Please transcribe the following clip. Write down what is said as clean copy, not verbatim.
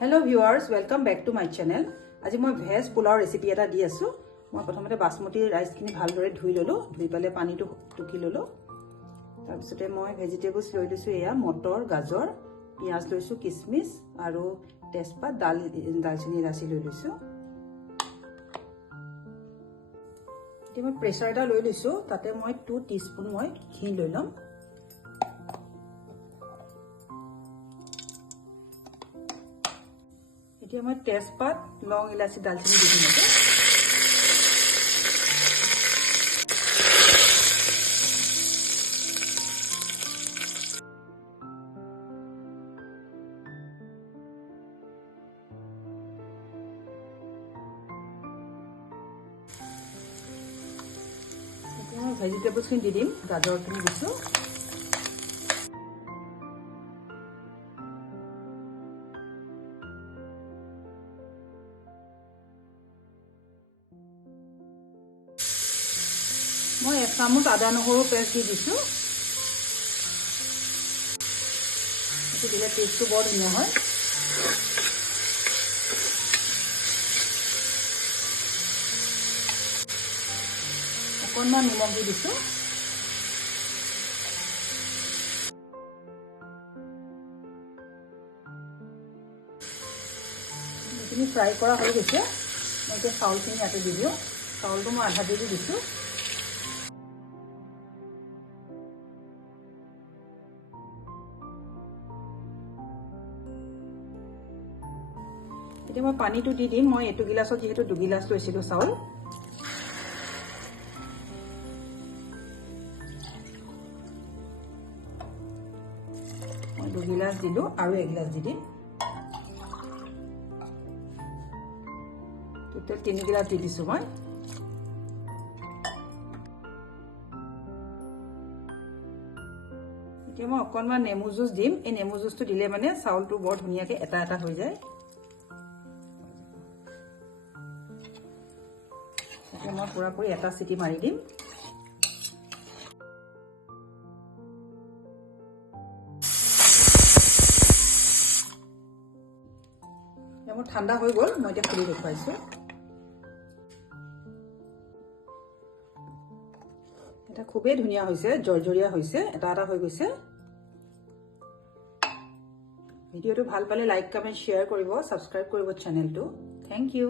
Hello viewers, welcome back to my channel. আজি মই veg pulao recipe এটা দি আছো। মই প্ৰথমতে বাসমতি ৰাইসখিনি ভালদৰে ধুই ললো, ধুই পালে পানীটো টুকি ললো। তাৰ পিছতে মই ভেজিটেবলছ লৈ লৈছো, এয়া মটৰ, গাজৰ, পিয়াজ লৈছো, কিচমিচ আৰু তেজপাত, দালচিনি, ইলাচি লৈ লৈছো। এতিয়া মই প্ৰেছাৰ এটা লৈ লৈছো, তাতে মই 2 টিস্পুন মই ঘি লৈ লম। এতিয়া মই তেজপাত, লং, ইলাচি, দালচিনি দি দিম। এতিয়া মই ভেজিটেবলছখিনি দি দিম, গাজৰখিনি দিছো। মই 1 চামুচ আদা নহৰু পেষ্ট দি দিছো। এইটো দিলে টেষ্টটো বৰ ধুনীয়া হয়। অকণমান নিমখ দি দিছো। এইখিনি ফ্ৰাই কৰা হৈ গৈছে। মই এতিয়া চাউলখিনি ইয়াতে দি দিওঁ। চাউলটো মই আধা কেজি দিছো। এতিয়া মই পানীটো দি দিম। মই এইটো গিলাছত যেহেতু 2 গিলাছ লৈছিলো চাউল, মই 2 গিলাছ দিলো আৰু 1 গিলাছ দি দিম। টোটেল 3 গিলাছ দি দিছো মই। এতিয়া মই অকণমান নেমু জুচ দিম। এই নেমু জুচটো দিলে মানে চাউলটো বৰ ধুনীয়াকৈ এটা এটা হৈ যায়। এতিয়া মই পুৰাপুৰি এটা চিটি মাৰি দিম। মোৰ ঠাণ্ডা হৈ গ'ল, মই এতিয়া খুলি দেখুৱাইছো। এটা খুবেই ধুনীয়া হৈছে, জৰ্জৰীয়া হৈছে, এটা এটা হৈ গৈছে। ভিডিঅ'টো ভাল পালে লাইক, কমেণ্ট, শ্বেয়াৰ কৰিব, ছাবস্ক্ৰাইব কৰিব চেনেলটো। Thank U.